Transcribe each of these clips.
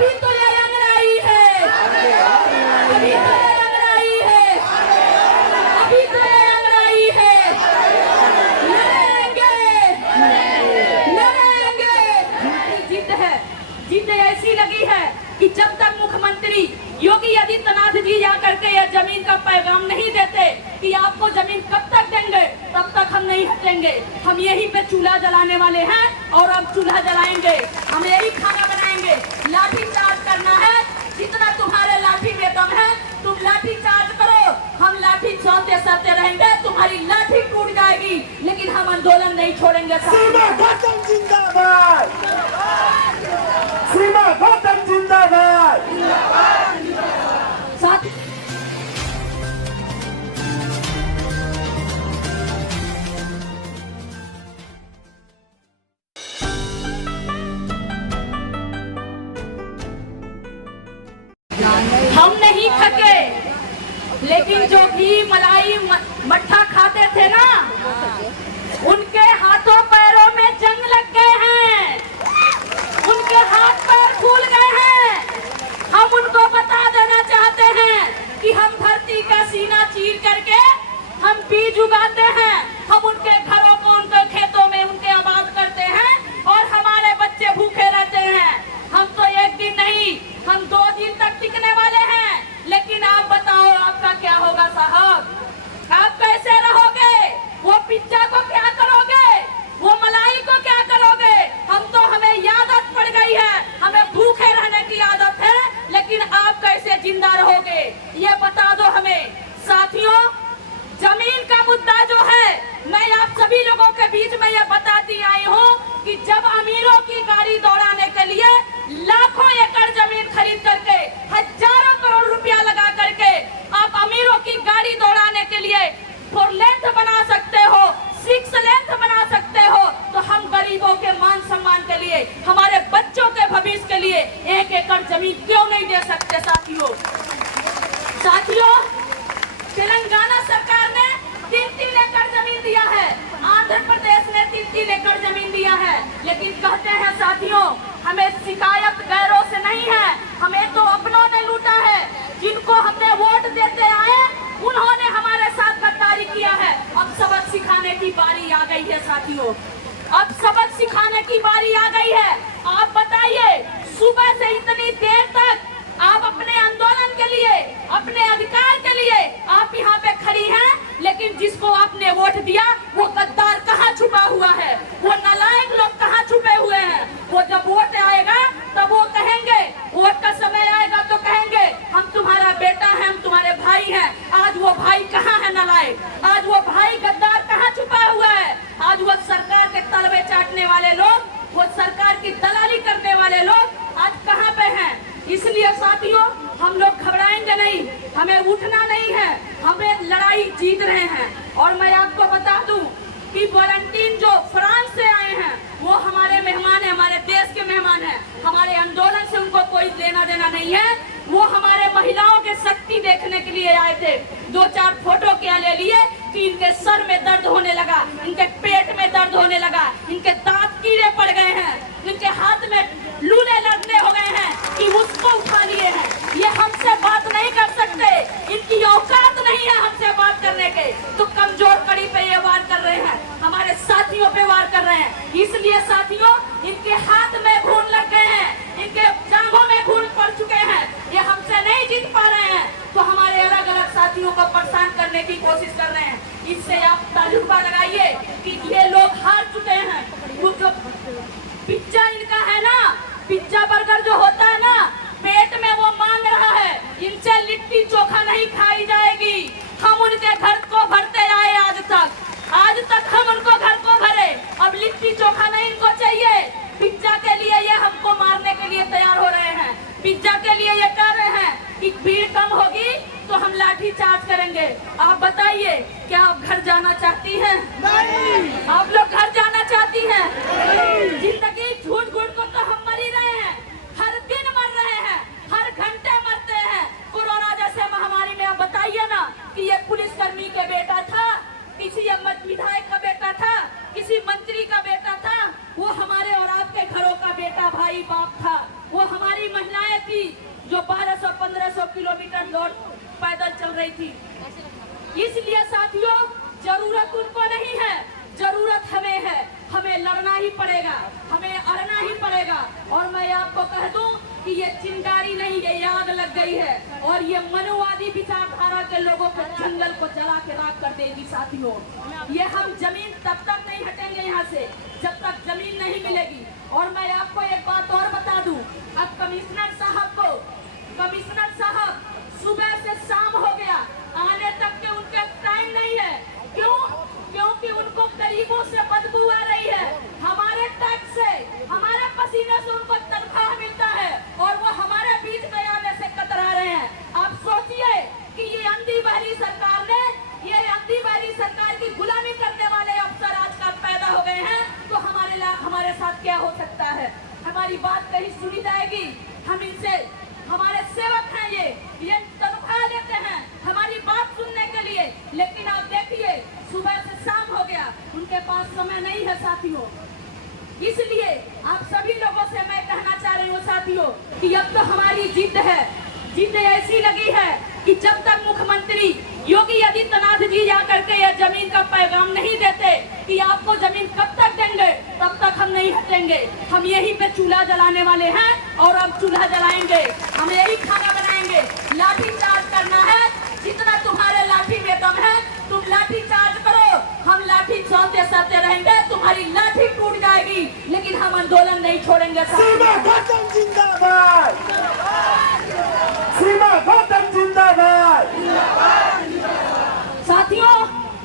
अभी तो ये अंगड़ाई है, अभी तो ये अंगड़ाई है, अभी तो ये अंगड़ाई है। लड़ेंगे, लड़ेंगे। जिद है, जिद ऐसी लगी है कि जब तक मुख्यमंत्री योगी आदित्यनाथ जी जा करके यह जमीन का पैगाम नहीं देते कि आपको जमीन कब तक देंगे, तब तक हम नहीं हटेंगे। हम यहीं पे चूल्हा जलाने वाले हैं और अब चूल्हा जलाएंगे, हम यही खाना बनाएंगे। लाठी चार्ज करना है, जितना तुम्हारे लाठी में दम है तुम लाठी चार्ज करो, हम लाठी चौथे सहते रहेंगे, तुम्हारी लाठी टूट जाएगी लेकिन हम आंदोलन नहीं छोड़ेंगे। सीमा गौतम जिंदाबाद, सीमा गौतम जिंदाबाद। साथ हम नहीं थके, लेकिन जो घी मलाई मट्ठा खाते थे ना, उनके हाथों पैरों में जंग लग गए हैं, उनके हाथ पैर फूल गए हैं। हम उनको बता देना चाहते हैं कि हम धरती का सीना चीर करके हम बीज उगाते हैं, हम उनके घरों को उनके खेतों में उनके आबाद करते हैं और हमारे बच्चे भूखे रहते हैं। हम तो एक दिन नहीं, हम 2 दिन तक टिकने वाले हैं, लेकिन आप बताओ आपका क्या होगा साहब? आप कैसे रहोगे? वो पिज्जा को क्या करोगे? वो मलाई को क्या करोगे? हम तो हमें ये आदत पड़ गई है, हमें भूखे रहने की आदत है, लेकिन आप कैसे जिंदा रहोगे ये बता दो हमें। साथियों, जमीन का मुद्दा जो है, मैं आप सभी लोगों के बीच में ये बताती आई हूँ कि जब अमीरों की गाड़ी दौड़ाने के लिए लाखों एकड़ जमीन खरीद करके हजारों करोड़ रुपया लगा करके आप अमीरों की गाड़ी दौड़ाने के लिए 4 लेन बना सकते हो, 6 लेन बना सकते हो, तो हम गरीबों के मान सम्मान के लिए, हमारे बच्चों के भविष्य के लिए 1 एकड़ जमीन क्यों नहीं दे सकते? साथियों, तेलंगाना सरकार ने 3-3 एकड़ जमीन दिया है, आंध्र प्रदेश ने 3-3 एकड़ जमीन दिया है, लेकिन कहते हैं साथियों हमें शिकायत गैरों से नहीं है, हमें तो अपनों ने लूटा है। जिनको हमने वोट देते आए उन्होंने हमारे साथ गद्दारी किया है। अब सबक सिखाने की बारी आ गई है साथियों, अब सबक सिखाने की बारी आ गई है। आप बताइए, सुबह से इतनी देर तक आप अपने आंदोलन के लिए, अपने अधिकार के लिए आप यहाँ पे खड़ी हैं, लेकिन जिसको आपने वोट दिया वो गद्दार कहाँ छुपा हुआ है? वो नालायक लोग कहाँ छुपे हुए हैं? वो जब वोट आएगा तब वो कहेंगे, वोट का समय आएगा तो कहेंगे हम तुम्हारा बेटा है, हम तुम्हारे भाई हैं। आज वो भाई कहाँ है नालायक? आज वो भाई गद्दार कहाँ छुपा हुआ है? आज वो सरकार के तलवे चाटने वाले लोग, वो सरकार की दलाली करने वाले लोग आज कहाँ पे हैं? इसलिए साथियों, हम लोग घबराएंगे नहीं, हमें उठना नहीं है, हमें लड़ाई जीत रहे हैं। और मैं आपको बता दूं कि वॉलंटियर जो फ्रांस से आए हैं वो हमारे मेहमान हैं, हमारे देश के मेहमान हैं। हमारे आंदोलन से उनको कोई लेना देना नहीं है। वो हमारे महिलाओं के शक्ति देखने के लिए आए थे। 2-4 फोटो क्या ले लिए कि इनके सर में दर्द होने लगा, इनके पेट में दर्द होने लगा, इनके दांत कीड़े पड़ गए हैं, इनके हाथ में लूले लगने हो गए हैं कि उसको उठा लिए हैं। ये हमसे बात नहीं कर सकते, इनकी औकात नहीं है हमसे बात करने के, तो कमजोर कड़ी पे ये वार कर रहे हैं, हमारे साथियों पे वार कर रहे हैं। इसलिए साथियों, इनके हाथ में खून लग गए हैं, इनके जांघों में खून पड़ चुके हैं, ये हमसे नहीं जीत पा रहे हैं, तो हमारे अलग अलग साथियों को परेशान करने की कोशिश कर रहे हैं। इससे आप तजुर्बा लगाइए कि ये लोग हार चुके हैं। वो जो पिज्जा इनका है ना, पिज्जा बर्गर जो होता है ना, पेट में वो मांग रहा है, इनसे लिट्टी चोखा नहीं खाई जाएगी। हम उनके घर को भरते आए आज तक हम उनको घर को भरे, अब लिट्टी चोखा नहीं इनको चाहिए। पिज्जा के लिए ये हमको मारने के लिए तैयार हो रहे हैं, पिज्जा के लिए ये कह रहे हैं कि भीड़ कम होगी तो हम लाठी चार्ज करेंगे। आप बताइए, क्या आप घर जाना चाहती हैं? नहीं। आप लोग घर जाना चाहती हैं? जिंदगी झूठ घूट को तो हम मर ही रहे हैं, हर दिन मर रहे हैं, हर घंटे मरते हैं। कोरोना जैसे महामारी में आप बताइए ना कि ये पुलिसकर्मी के बेटा था, किसी विधायक का बेटा था, किसी मंत्री का बेटा था, वो हमारे और आपके घरों का बेटा भाई बाप था। वो हमारी महिलाएं की जो 1200-1500 किलोमीटर दौड़ पैदल चल रही थी। इसलिए साथियों, जरूरत उनको नहीं है, जरूरत हमें है। हमें लड़ना ही पड़ेगा, हमें अड़ना ही पड़ेगा। और मैं आपको कह दूं कि ये चिंगारी नहीं, ये आग लग गई है और ये मनुवादी विचारधारा के लोगों को जंगल को जला के राख कर देगी। साथियों, ये हम जमीन तब तक नहीं हटेंगे यहाँ से जब तक जमीन नहीं मिलेगी। और मैं आपको एक बात और बता दूं, अब कमिश्नर साहब सुबह से शाम हो गया, आने तक के उनके टाइम नहीं है। क्यों? क्योंकि उनको गरीबों से बदबू आ रही है। हमारे टैक्स से, हमारे पसीने से उनको तनख्वाह मिलता है और वो हमारे बीच में आने से कतरा रहे हैं। आप सोचिए कि ये अंधी बहरी सरकार ने, ये अंधी बहरी सरकार की गुलामी करने वाले अफसर आजकल पैदा हो गए हैं, तो हमारे साथ क्या हो सकता है? हमारी बात कहीं सुनी जाएगी? हम इनसे, हमारे सेवक हैं ये तनख्वाह लेते हैं हमारी बात सुनने के लिए, लेकिन आप देखिए सुबह से शाम हो गया, उनके पास समय नहीं है साथियों। इसलिए आप सभी लोगों से मैं कहना चाह रही हूँ साथियों कि अब तो हमारी जिद है, जिद ऐसी लगी है कि जब तक मुख्यमंत्री योगी आदित्यनाथ जी जाकर के यह जमीन का पैगाम नहीं देते कि आपको जमीन कब तक देंगे, तब तक हम नहीं हटेंगे। हम यहीं पे चूल्हा जलाने वाले हैं और अब चूल्हा जलाएंगे, हम यही खाना बनाएंगे। लाठी चार्ज करना है, जितना तुम्हारे लाठी में दम है तुम लाठी चार्ज करो, हम लाठी चलते चलते रहेंगे, तुम्हारी लाठी टूट जाएगी लेकिन हम आंदोलन नहीं छोड़ेंगे। सीमा खत्म जिंदाबाद, सीमा खत्म जिंदाबाद। साथियों,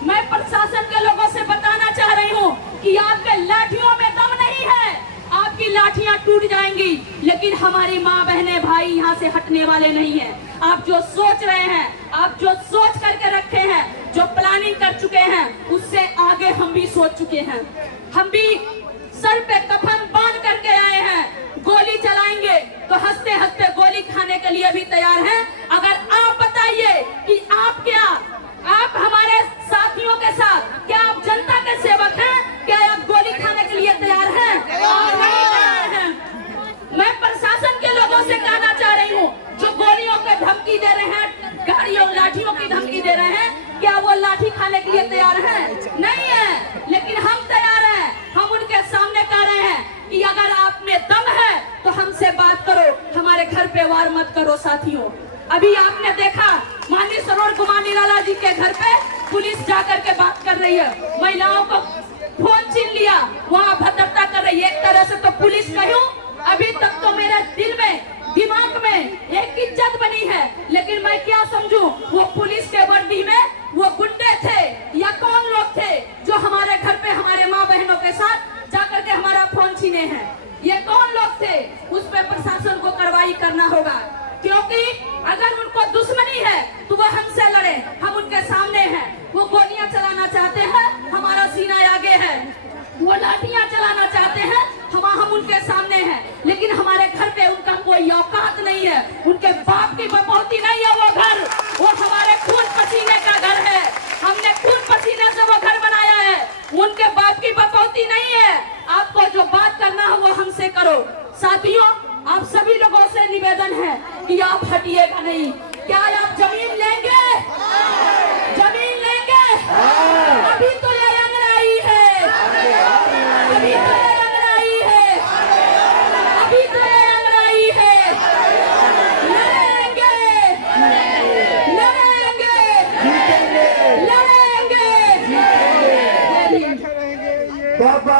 मैं प्रशासन के लोगों से बताना चाह रही हूँ कि आपके लाठियों में दम नहीं है, आपकी लाठियां टूट जाएंगी लेकिन हमारी माँ बहनें भाई यहाँ से हटने वाले नहीं हैं। आप जो सोच रहे हैं, आप जो सोच करके रखे हैं, जो प्लानिंग कर चुके हैं, उससे आगे हम भी सोच चुके हैं। हम भी सर पे कफन बांध करके आए हैं, गोली चलाएंगे तो हंसते हंसते गोली खाने के लिए भी तैयार हैं। अगर आप बताइए कि आप हमारे साथियों के साथ, क्या आप जनता के सेवक हैं? क्या आप गोली खाने के लिए तैयार हैं? आप नहीं तैयार हैं। मैं प्रशासन के लोगों से कहना चाह रही हूँ, जो गोलियों की धमकी दे रहे हैं, गाड़ियों लाठियों की धमकी दे रहे हैं, क्या वो लाठी खाने के लिए तैयार हैं? नहीं है, लेकिन हम तैयार हैं। हम उनके सामने कह रहे हैं कि अगर आप में दम है तो हमसे बात करो, हमारे घर पे वार मत करो। साथियों, अभी आपने देखा माननीय सरोवर कुमार निराला जी के घर पे पुलिस जाकर के बात कर रही है, महिलाओं को फोन छीन लिया, वहाँ भद्रता कर रही है। एक तरह से तो पुलिस कहूँ, अभी तक तो मेरे दिल में, दिमाग में एक इज्जत बनी है, लेकिन मैं क्या समझूं, वो पुलिस के वर्दी में वो गुंडे थे या कौन लोग थे जो हमारे घर पे हमारे माँ बहनों के साथ जाकर के हमारा फोन छीने हैं? ये कौन लोग थे? उस पर प्रशासन को कार्रवाई करना होगा, क्योंकि अगर उनको दुश्मनी है तो वो हमसे लड़े, हम उनके सामने हैं। वो गोलियां चलाना चाहते हैं, हमारा सीना आगे है, वो लाठियां चलाना चाहते हैं, हम उनके सामने हैं, लेकिन हमारे घर पे उनका कोई औकात नहीं है, उनके बाप की बपौती नहीं है वो घर, वो हमारे खून पसीने का घर है, हमने खून पसीने से वो घर बनाया है, उनके बाप की बपौती नहीं है। आपको जो बात करना है वो हमसे करो। साथियों, आप सभी लोगों से निवेदन है कि आप हटिएगा नहीं। क्या आप जमीन लेंगे? जमीन लेंगे? अभी तो ये अंगड़ाई है, अभी तो ये अंगड़ाई है, अभी तो ये अंगड़ाई है। लड़ेंगे, लड़ेंगे, लड़ेंगे। बाबा